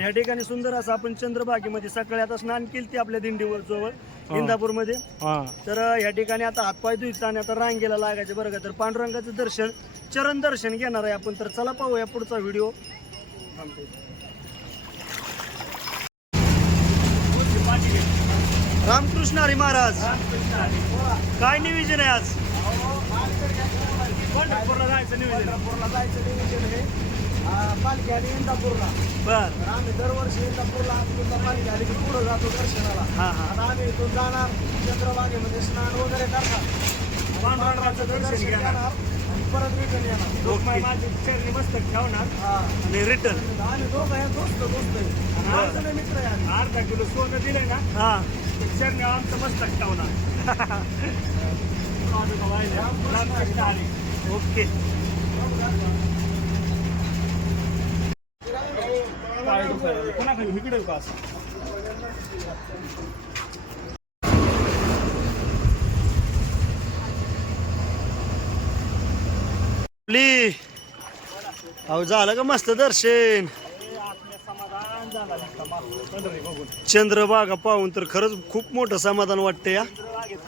ह्या ठिकाणी सुंदर असं आपण चंद्रभागेमध्ये सकाळी आता स्नान केली आपल्या दिंडीवर जवळ इंदापूरमध्ये. तर ह्या ठिकाणी आता हातपाय धुयचा आणि आता रांगेला लागायचे बरं का. तर पांडुरंगाचं दर्शन चरण दर्शन घेणार आहे आपण. तर चला पाहूया पुढचा व्हिडिओ. रामकृष्ण हरी महाराज, काय नियोजन आहे आज? पंढरपूरला जायचं नियोजन आहे. पालखी आणि इंदापूरला. बर, आम्ही दरवर्षी इंदापूरला पालखी आली की पुढे जातो दर्शनाला. आता आम्ही इथून जाणार चंद्रभागेमध्ये स्नान वगैरे करणार, पांडुरंगाचं दर्शन घेणार आणि परत रिटर्न येणार. माझी चरणी मस्तक ठेवणार आणि रिटर्न. आम्ही दोघं दोस्त मित्र आहे. अर्धा किलो सोनं दिलं ना, चरणी आमचं मस्तक ठेवणार. ओके. इकडे का अहो झालं का मस्त दर्शन? चंद्रभागा पाहून तर खरंच खूप मोठं समाधान वाटतं. या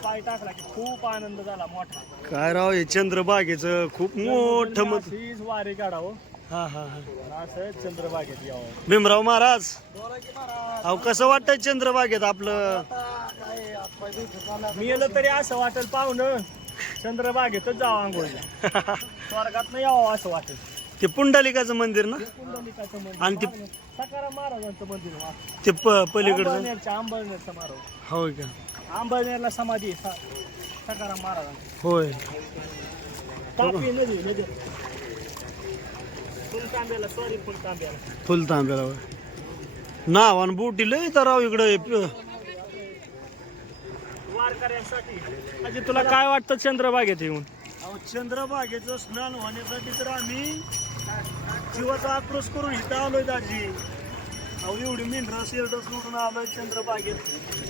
पाय टाकला की खूप आनंद झाला मोठा. काय राव, हे चंद्रभागेचं खूप मोठं मत वारी काढावं. असं चंद्रभागेत यावं. भीमराव महाराज, अहो कसं वाटतंय चंद्रभागेत आपलं? मी गेलो तरी असं वाटेल पाहुणं चंद्रभागेतच जावं आंघोळीला. स्वर्गात नाही यावं असं वाटेल. ते पुंडलिकाचं मंदिर ना, आणि ते सकाराम महाराजांचं मंदिर ते पलीकडचं आंबळनेरचा महाराज. होय का? आंबळनेरला समाधी सकाराम महाराजांची. होय. तापी नदी फुलतांब्याला नाव आणि बोटी लय तर राव इकडे वारकऱ्यांसाठी. म्हणजे तुला काय वाटतं चंद्रभागेत येऊन? चंद्रभागेचं स्नान होण्यासाठी तर आम्ही जीवाचा आक्रोश करून इथं आलोय दाजी. अहो एवढी मिनरल शेल्टर सोडून आलोय चंद्रभागेत.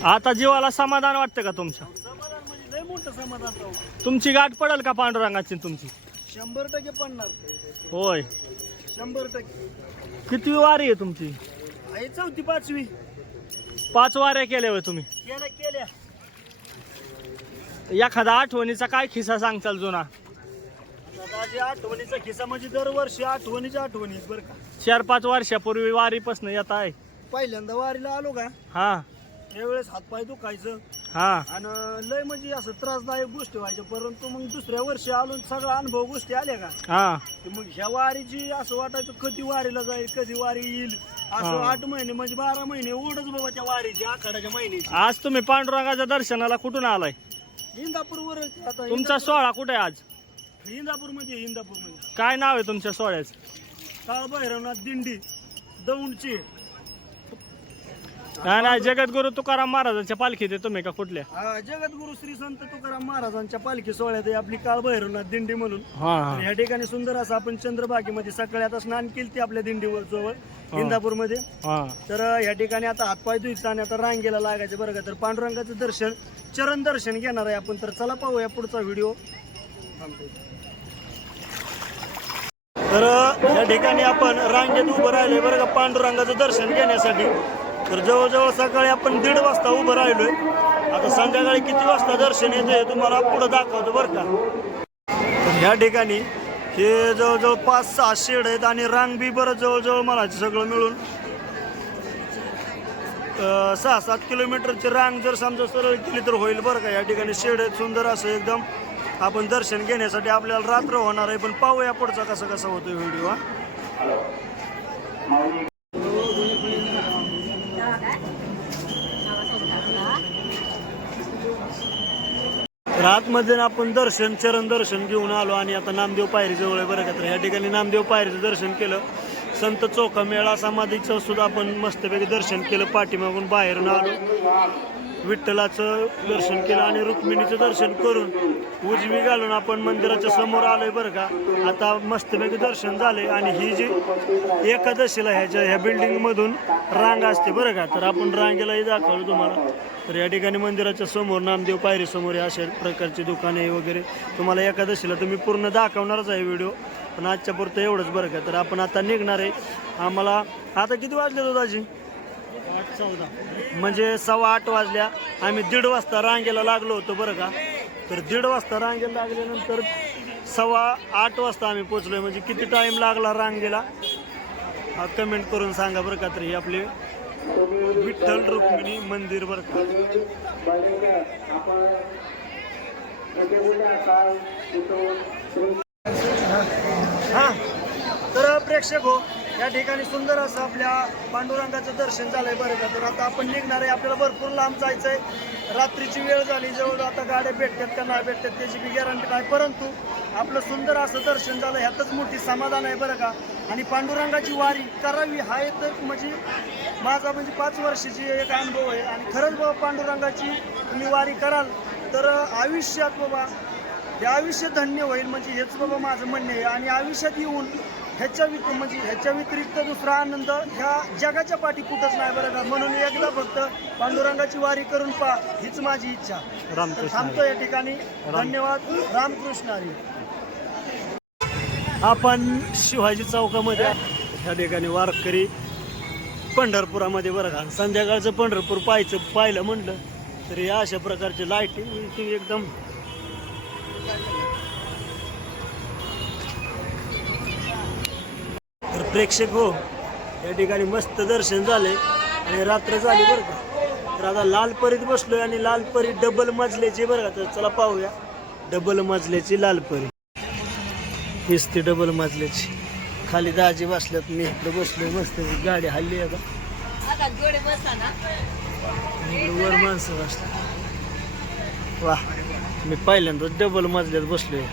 आता जीवाला समाधान वाटतं का तुमच्या? समाधान म्हणजे लय मोठं समाधान राहू. तुमची गाठ पडेल का पांडुरंगाची? तुमची 100% पडणार. होय, 100%. किती वारी आहे तुमची? आहे 4थी 5वी. 5 वाऱ्या केल्या होय तुम्ही? केल्या. एखादा आठवणीचा काय खिस्सा सांगताल जुना? आठवणीचा खिस्सा म्हणजे दरवर्षी आठवणीच्या आठवणी बरं का. 4-5 वर्षापूर्वी वारीपासून येत आहे. पहिल्यांदा वारीला आलो का, त्यावेळेस हातपाय दुखायचं आणि लय म्हणजे असं त्रासदायक गोष्टी व्हायच्या. परंतु मग दुसऱ्या वर्षी आलो सगळा अनुभव गोष्टी आल्या का, मग ह्या वारीची असं वाटायचं कधी वारीला जाईल, कधी वारी येईल. असं 8 महिने म्हणजे 12 महिने ओढच बाबा त्या वारीची, आखाड्याच्या महिन्याची. आज तुम्ही पांडुरंगाच्या दर्शनाला कुठून आलाय? इंदापूरवर. आता तुमचा सोहळा कुठे आहे आज? इंदापूरमध्ये. इंदापूरमध्ये. काय नाव आहे तुमच्या सोहळ्याचं? काळभैरवनाथ दिंडी दौंडची. नाही, जगद्गुरु तुकाराम महाराजांच्या पालखीत आहे तुम्ही का कुठल्या? जगद्गुरु श्री संत तुकाराम महाराजांच्या पालखी सोहळ्यात आहे आपली काळभैरवनाथ दिंडी म्हणून. ह्या ठिकाणी सुंदर असं आपण चंद्रभागेमध्ये सकाळी आता स्नान केली आपल्या दिंडीवर जवळ इंदापूरमध्ये. तर ह्या ठिकाणी आता हातपाय धुयचा आणि आता रांगेला लागायचे बरं का. तर पांडुरंगाचं दर्शन चरण दर्शन घेणार आहे आपण. तर चला पाहूया पुढचा व्हिडिओ. तर या ठिकाणी आपण रांगेत उभं राहिलोय बरं का पांडुरंगाचं दर्शन घेण्यासाठी. तर जवळजवळ सकाळी आपण 1:30 वाजता उभं राहिलोय. आता संध्याकाळी किती वाजता दर्शन येते तुम्हाला पुढे दाखवतो बरं का. तर ह्या ठिकाणी हे जवळजवळ 5-6 शेड आहेत आणि रांग बी बरं जवळजवळ म्हणायचं सगळं मिळून 6-7 किलोमीटरची रांग जर समजा सरळ केली तर होईल बरं का. या ठिकाणी शेड आहेत सुंदर असं एकदम. आपण दर्शन घेण्यासाठी आपल्याला रात्र होणार आहे, पण पाहूया पुढचा कसं कसं होतोय व्हिडिओ. तर आतमध्ये आपण दर्शन चरण दर्शन घेऊन आलो आणि आता नामदेव पायरी जवळ आहे बरं का. तर ह्या ठिकाणी नामदेव पायरीचं दर्शन केलं. संत चोखा मेळा समाधीचं सुद्धा आपण मस्तपैकी दर्शन केलं. पाठीमागून बाहेरून आलो विठ्ठलाचं दर्शन केलं आणि रुक्मिणीचं दर्शन करून उजवी घालून आपण मंदिराच्या समोर आलोय बरं का. आता मस्तपैकी दर्शन झाले आणि ही जी एकादशीला ह्या बिल्डिंगमधून रांग असते बरं का. तर आपण रांगेलाही दाखवलं तुम्हाला. तर या ठिकाणी मंदिराच्या समोर नामदेव पायरी समोर अशा प्रकारची दुकाने वगैरे तुम्हाला एकादशीला तुम्ही पूर्ण दाखवणारच आहे व्हिडिओ. पण आजच्या पुरतं एवढंच बरं का. तर आपण आता निघणार आहे. आम्हाला आता किती वाजले तो दाजी? 8:14 म्हणजे 8:15 वाजल्या. आम्ही 1:30 वाजता रांगेला लागलो होतो बरं का. तर 1:30 वाजता रांगेला लागल्यानंतर 8:15 वाजता आम्ही पोचलोय. म्हणजे किती टाईम लागला रांगेला कमेंट करून सांगा बरं का. तर हे आपले विठ्ठल रुक्मिणी मंदिर बरं का. हा तर प्रेक्षक हो, या ठिकाणी सुंदर असं आपल्या पांडुरंगाचं दर्शन झालंय बरं का. तर आता आपण निघणार आहे. आपल्याला भरपूर लांब जायचंय. रात्रीची वेळ झाली. जवळ आता गाड्या भेटतात का नाही भेटतात त्याची बी गॅरंटी नाही. परंतु आपलं सुंदर असं दर्शन झालं ह्यातच मोठी समाधान आहे बरं का. आणि पांडुरंगाची वारी करावी हा एक म्हणजे माझा म्हणजे 5 वर्षाची एक अनुभव आहे. आणि खरंच बाबा पांडुरंगाची तुम्ही वारी कराल तर आयुष्यात बाबा हे आयुष्य धन्य होईल. म्हणजे हेच बाबा माझं म्हणणं आहे. आणि आयुष्यात येऊन ह्याच्या व्यतिरिक्त दुसरा आनंद ह्या जगाच्या पाठी कुठंच नाही बरं का. म्हणून एकदा फक्त पांडुरंगाची वारी करून पहा हीच माझी इच्छा. थांबतो या ठिकाणी. धन्यवाद. रामकृष्ण हरी. आपण शिवाजी चौकामध्ये ह्या ठिकाणी वारकरी पंढरपुरामध्ये बरं का. संध्याकाळचं पंढरपूर पाहिलं म्हटलं तर या अशा प्रकारचे लाईटिंग एकदम तर प्रेक्षक हो, या ठिकाणी मस्त दर्शन झाले आणि रात्र झाली बरं का. तर आता लालपरीत बसलोय आणि लालपरी डबल मजल्याची बरं का. तर चला पाहूया डबल मजल्याची लालपरी. हीच ती डबल मजल्याची. खाली दाजी बसल्यात, मी इकडं बसलोय. मस्त गाडी हल्ली आता वर माणसं बसली. वा, मी पहिल्यांदाच डबल मजल्यात बसलोय.